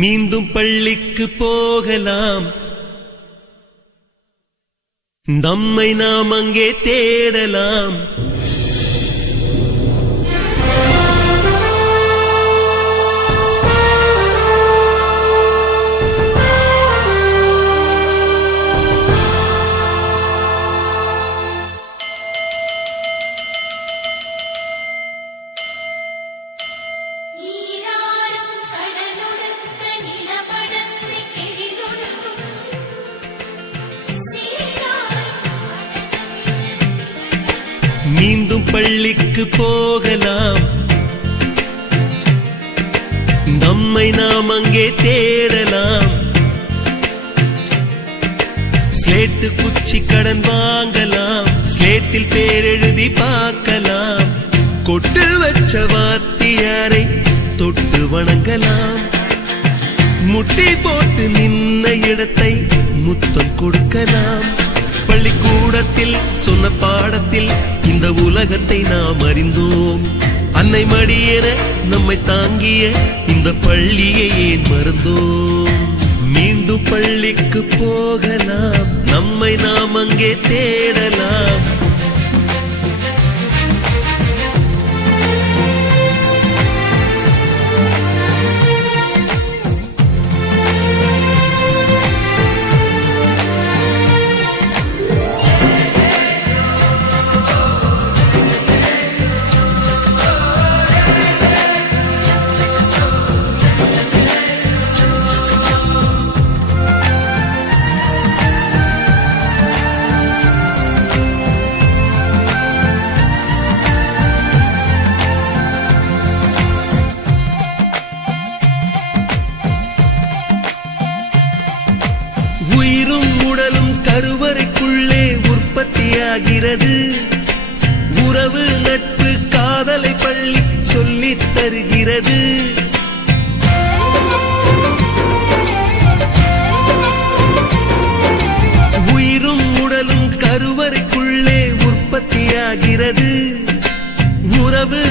மீண்டும் பள்ளிக்கு போகலாம், நம்மை நாம் அங்கே தேடலாம். மீண்டும் பள்ளிக்கு போகலாம், நம்மை நாம் அங்கே தேடலாம். ஸ்லேட்டு குச்சி கடன் வாங்கலாம், ஸ்லேட்டில் பேர் எழுதி பார்க்கலாம். கொட்டு வச்ச வாத்தியாரை தொட்டு வணங்கலாம், முட்டி போட்டு நின்ன இடத்தை முத்தம் கொடுக்கலாம். பள்ளிக்கூடத்தில் சொன்ன பாடத்தில் இந்த உலகத்தை நாம் அறிந்தோம். அன்னை மடியென நம்மை தாங்கிய இந்த பள்ளியை ஏன் மறந்தோம்? மீண்டும் பள்ளிக்கு போகலாம், நம்மை நாம் அங்கே தேடலாம். உயிரும் உடலும் கருவறைக்குள்ளே உற்பத்தியாகிறது. உறவு நட்பு காதலை பள்ளி சொல்லித் தருகிறது. உயிரும் உடலும் கருவறைக்குள்ளே உற்பத்தியாகிறது. உறவு